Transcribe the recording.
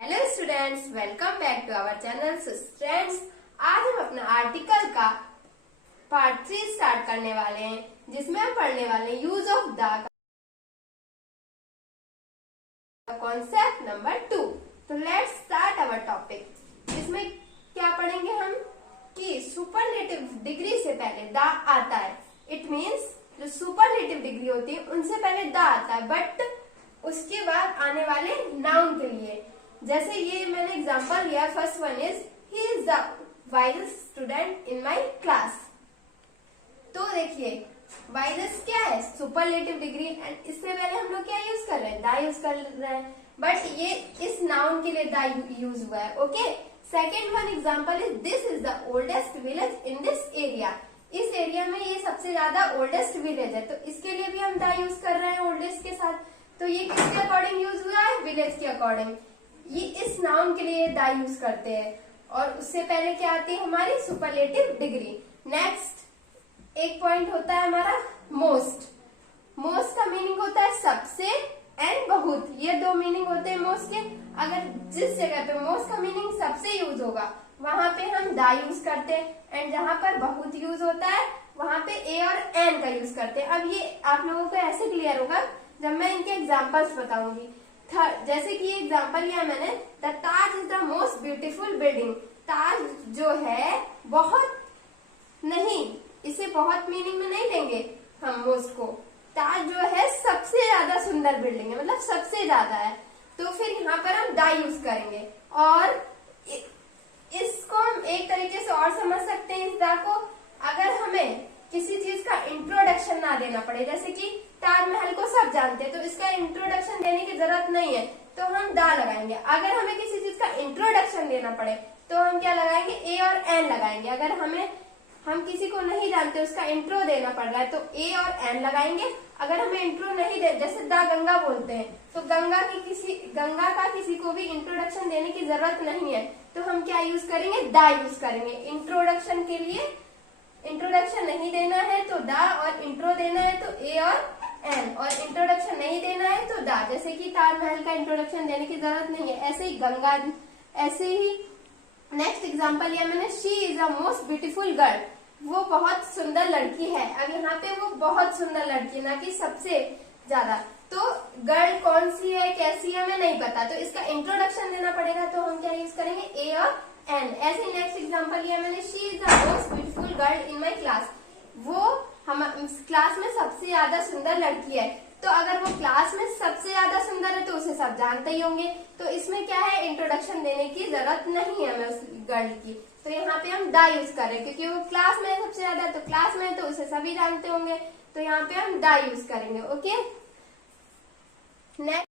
Hello students, welcome back to our channel. Students, आज हम अपना आर्टिकल का पार्ट 3 स्टार्ट करने वाले हैं, जिसमें हम पढ़ने वाले हैं use of the concept number 2। तो लेट्स स्टार्ट आवर टॉपिक। इसमें क्या पढ़ेंगे हम कि सुपरलेटिव डिग्री से पहले द आता है। इट मीन्स जो सुपरलेटिव डिग्री होती है उनसे पहले द आता है, बट उसके बाद आने वाले नाउन के लिए। जैसे ये मैंने एग्जांपल लिया, first one is he is the wisest student in my class. तो देखिए वाइजेस्ट क्या है, सुपरलेटिव डिग्री, एंड इससे पहले हम लोग क्या यूज कर रहे हैं, द यूज कर रहे हैं, बट ये इस नाउन के लिए द यूज हुआ है। Okay, second one example is this is the oldest village in this area. इस एरिया में ये सबसे ज्यादा ओल्डेस्ट विलेज है, तो इसके लिए भी हम द यूज कर रहे हैं ओल्डेस्ट के साथ। तो ये किसके अकॉर्डिंग यूज हुआ है, विलेज के अकॉर्डिंग। ये इस नाउन के लिए द यूज करते हैं, और उससे पहले क्या आती है हमारी सुपरलेटिव डिग्री। नेक्स्ट एक पॉइंट होता है हमारा मोस्ट। मोस्ट का मीनिंग होता है सबसे एंड बहुत, ये दो मीनिंग होते हैं मोस्ट के। अगर जिस जगह पे मोस्ट का मीनिंग सबसे यूज होगा वहां पे हम द यूज करते हैं, एंड जहां पर बहुत यूज होता है वहां पे ए और एन का यूज करते हैं। अब ये आप लोगों को ऐसे क्लियर होगा जब मैं इनके एग्जाम्पल्स बताऊंगी। जैसे कि ये एग्जाम्पल लिया मैंने, the Taj is the most beautiful building. Taj जो है बहुत नहीं, इसे बहुत मीनिंग में नहीं लेंगे हम मोस्ट को। ताज जो है सबसे ज्यादा सुंदर बिल्डिंग है, मतलब सबसे ज्यादा है, तो फिर यहाँ पर हम द यूज करेंगे। और इसको हम एक तरीके से और समझ सकते हैं, इस द को, अगर हमें किसी चीज का इंट्रोडक्शन ना देना पड़े, जैसे कि ताजमहल को सब जानते हैं तो इसका इंट्रोडक्शन देने की जरूरत नहीं है, तो हम द लगाएंगे। अगर हमें किसी चीज का इंट्रोडक्शन देना पड़े तो हम क्या लगाएंगे, ए और एन लगाएंगे। अगर हम किसी को नहीं जानते, उसका इंट्रो देना पड़ रहा है, तो ए और एन लगाएंगे। अगर हमें इंट्रो नहीं दे, जैसे द गंगा बोलते हैं, तो गंगा का किसी को भी इंट्रोडक्शन देने की जरूरत नहीं है, तो हम क्या यूज करेंगे, द यूज करेंगे। इंट्रोडक्शन के लिए इंट्रोडक्शन नहीं देना है तो द, और इंट्रो देना है तो ए और एन, और इंट्रोडक्शन नहीं देना है तो द। जैसे कि ताजमहल का इंट्रोडक्शन देने की जरूरत नहीं है, ऐसे ही गंगा, ऐसे ही। नेक्स्ट एग्जांपल लिया मैंने, she is a most beautiful girl. वो बहुत सुंदर लड़की है। अब यहाँ पे वो बहुत सुंदर लड़की, ना कि सबसे ज्यादा। तो गर्ल कौन सी है, कैसी है, हमें नहीं पता, तो इसका इंट्रोडक्शन देना पड़ेगा, तो हम क्या यूज करेंगे, ए और एन। ऐसे ही नेक्स्ट एग्जांपल लिया मैंने, she is the most beautiful girl in my class. वो हम क्लास में सबसे ज्यादा सुंदर लड़की है। तो अगर वो क्लास में सबसे ज्यादा सुंदर है तो उसे सब जानते ही होंगे, तो इसमें क्या है, इंट्रोडक्शन देने की जरूरत नहीं है हमें उस गर्ल की। तो यहाँ पे हम द यूज कर रहे हैं, क्योंकि वो क्लास में है सबसे ज्यादा, तो क्लास में है तो उसे सभी जानते होंगे, तो यहाँ पे हम द यूज करेंगे। Okay, next